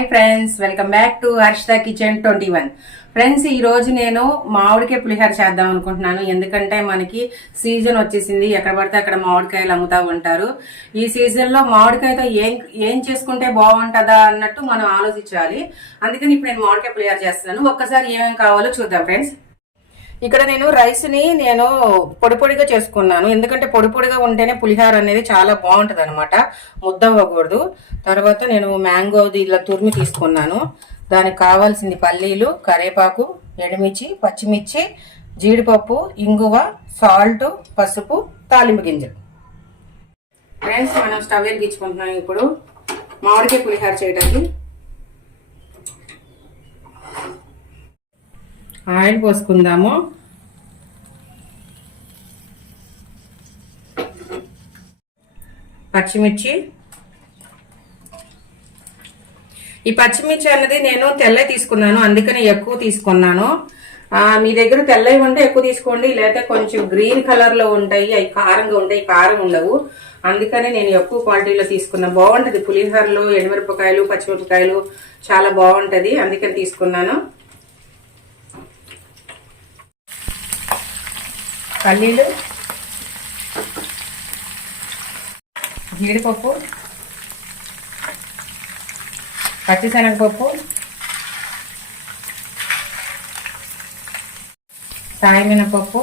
Hi friends, welcome back to Harshita kitchen 21. Friends, ఈ రోజు నేను మామిడికాయ పులిహోర చేద్దాం అనుకుంటున్నాను. ఎందుకంటే మనకి సీజన్ వచ్చేసింది. ఎక్కడ పడితే అక్కడ మామిడికాయలు అమ్ముతా ఉంటారు. ఈ సీజన్ లో మామిడికాయతో ఏం చేసుకుంటే బాగుంటుందా అన్నట్టు మనం ఆలోచించాలి. అందుకని ఇప్పుడు నేను మామిడికాయ పులిహోర చేస్తున్నాను. ఒక్కసారి ఏమేమి కావాలో చూద్దాం ఫ్రెండ్స్. ఇక్కడ నేను రైస్ ని పొడి పొడిగా చేసుకున్నాను. ఎందుకంటే పొడి పొడిగా ఉంటేనే పులిహోర అనేది చాలా బాగుంటది అనమాట, ముద్ద అవ్వకూడదు. తర్వాత నేను మ్యాంగోది ఇలా తురిమి తీసుకున్నాను. దానికి కావాల్సింది పల్లీలు, కరివేపాకు, ఎండుమిర్చి, పచ్చిమిర్చి, జీడిపప్పు, ఇంగువ, సాల్ట్, పసుపు, తాలింపు గింజలు. ఫ్రెండ్స్, మనం స్టవ్ వెలిగించుకుంటున్నాం. ఇప్పుడు మామిడికాయ పులిహోర చేయడానికి ఆయిల్ పోసుకుందాము. పచ్చిమిర్చి, ఈ పచ్చిమిర్చి అన్నది నేను తెల్లవి తీసుకున్నాను, అందుకని ఎక్కువ తీసుకున్నాను. మీ దగ్గర తెల్లవి ఉంటే ఎక్కువ తీసుకోండి, లేకపోతే కొంచెం గ్రీన్ కలర్ లో ఉంటాయి, అవి కారంగా ఉంటాయి, కారం ఉండవు. అందుకని నేను ఎక్కువ క్వాంటిటీలో తీసుకున్నాను. బాగుంటది పులిహోరలో ఎండుమిరపకాయలు, పచ్చిమిరపకాయలు చాలా బాగుంటది, అందుకని తీసుకున్నాను. పల్లీలు, జీడిపప్పు, పచ్చిశనగపప్పు, సాయమినపప్పు,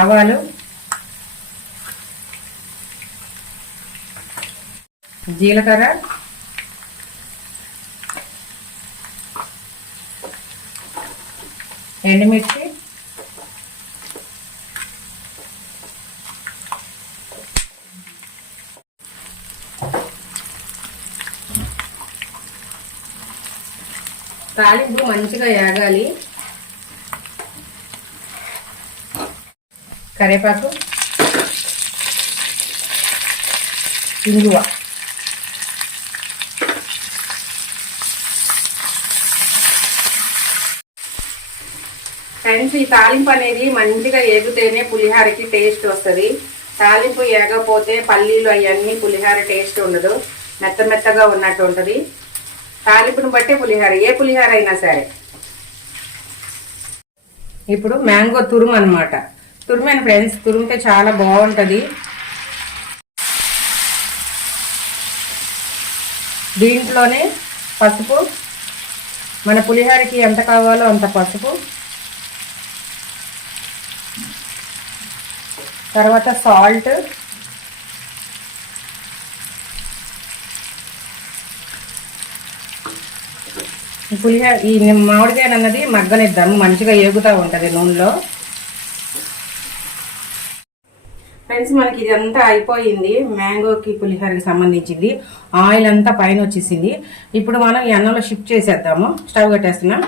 ఆవాలు, జీలకర్ర, ఎండుమిర్చి, తాలింపు మంచిగా యాగాలి. కరివేపాకు, ఇంగువ. ఫ్రెండ్స్, ఈ తాలింపు అనేది మంచిగా ఏగితేనే పులిహోరకి టేస్ట్ వస్తుంది. తాలింపు ఏగపోతే పల్లీలు అవన్నీ పులిహోర టేస్ట్ ఉండదు, మెత్త మెత్తగా ఉన్నట్టు ఉంటుంది. తాలింపును బట్టే పులిహోర, ఏ పులిహోర అయినా సరే. ఇప్పుడు మ్యాంగో తురుము అనమాట. తురిమాను ఫ్రెండ్స్, తురిమితే చాలా బాగుంటుంది. దీంట్లోనే పసుపు, మన పులిహోరకి ఎంత కావాలో అంత పసుపు, తర్వాత సాల్ట్, పులిహోర ఈ మామిడికాయ అన్నది మగ్గనిద్దాము, మంచిగా ఏగుతూ ఉంటుంది నూనెలో. ఫ్రెండ్స్, మనకి ఇది అంతా అయిపోయింది. మ్యాంగోకి పులిహోరకి సంబంధించింది. ఆయిల్ అంతా పైన వచ్చేసింది. ఇప్పుడు మనం ఈ అన్నంలో షిఫ్ట్ చేసేద్దాము. స్టవ్ కట్టేస్తున్నాం.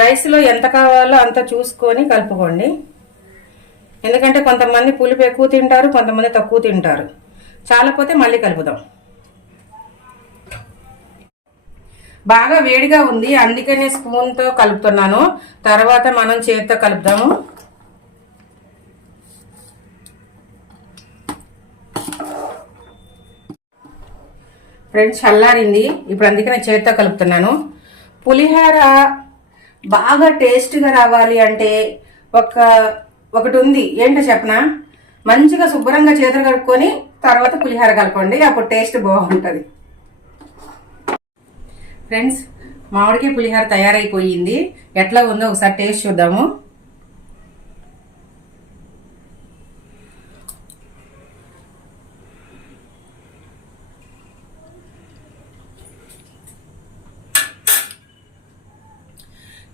రైస్లో ఎంత కావాలో అంత చూసుకొని కలుపుకోండి. ఎందుకంటే కొంతమంది పులుపు ఎక్కువ తింటారు, కొంతమంది తక్కువ తింటారు. చాలపోతే మళ్ళీ కలుపుదాం. బాగా వేడిగా ఉంది, అందుకనే స్పూన్తో కలుపుతున్నాను. తర్వాత మనం చేతితో కలుపుదాము. ఫ్రెండ్స్, చల్లారింది. ఇప్పుడు అందుకనే చేతితో కలుపుతున్నాను. పులిహోర బాగా టేస్ట్గా రావాలి అంటే ఒకటి ఉంది, ఏంటో చెప్పనా? మంచిగా శుభ్రంగా చేతులు కడుక్కొని తర్వాత పులిహోర కలపండి, అప్పుడు టేస్ట్ బాగుంటుంది. ఫ్రెండ్స్, మామిడికాయ పులిహోర తయారైపోయింది. ఎట్లా ఉందో ఒకసారి టేస్ట్ చూద్దాము.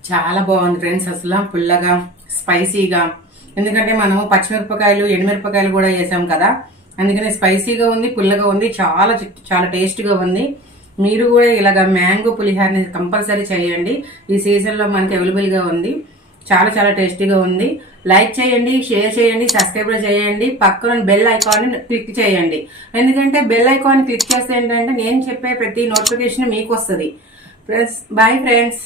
చాలా బాగుంది ఫ్రెండ్స్, అసలు పుల్లగా, స్పైసీగా. ఎందుకంటే మనం పచ్చిమిరపకాయలు, ఎండుమిరపకాయలు కూడా వేసాం కదా, అందుకని స్పైసీగా ఉంది, పుల్లగా ఉంది, చాలా చాలా టేస్ట్గా ఉంది. మీరు కూడా ఇలాగ మ్యాంగో పులిహోరని కంపల్సరీ చేయండి. ఈ సీజన్లో మనకి అవైలబుల్గా ఉంది. చాలా చాలా టేస్టీగా ఉంది. లైక్ చేయండి, షేర్ చేయండి, సబ్స్క్రైబ్ చేయండి. పక్కన బెల్ ఐకాన్ క్లిక్ చేయండి. ఎందుకంటే బెల్ ఐకాన్ క్లిక్ చేస్తే ఏంటంటే నేను చెప్పే ప్రతి నోటిఫికేషన్ మీకు వస్తుంది. Bye friends.